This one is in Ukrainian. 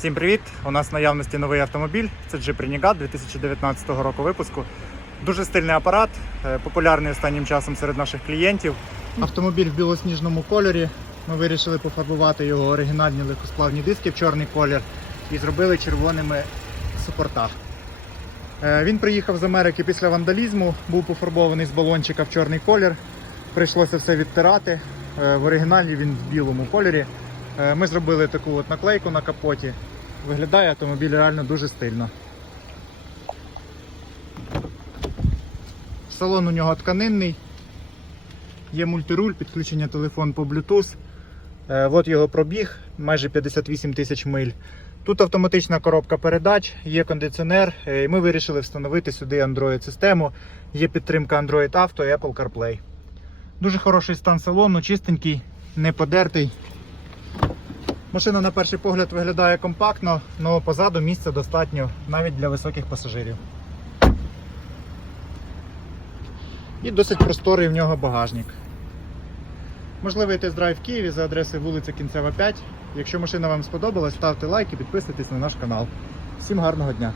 Всім привіт! У нас в наявності новий автомобіль. Це Jeep Renegade 2019 року випуску. Дуже стильний апарат, е, популярний останнім часом серед наших клієнтів. Автомобіль в білосніжному кольорі. Ми вирішили пофарбувати його оригінальні легкосплавні диски в чорний колір і зробили червоними супорта. Е, Він приїхав з Америки після вандалізму, був пофарбований з балончика в чорний колір. Прийшлося все відтирати. Е, В оригіналі він в білому кольорі. Е, Ми зробили таку от наклейку на капоті. Виглядає автомобіль реально дуже стильно. Салон у нього тканинний. Є мультируль, підключення телефон по Bluetooth. Е, От його пробіг, майже 58 тисяч миль. Тут автоматична коробка передач, є кондиціонер. е, І ми вирішили встановити сюди Android-систему. Є підтримка Android Auto і Apple CarPlay. Дуже хороший стан салону, чистенький, не подертий. Машина на перший погляд виглядає компактно, але позаду місця достатньо навіть для високих пасажирів. І досить просторий в нього багажник. Можливий тест-драйв в Києві за адресою вулиця Кінцева 5. Якщо машина вам сподобалась, ставте лайк і підписуйтесь на наш канал. Всім гарного дня!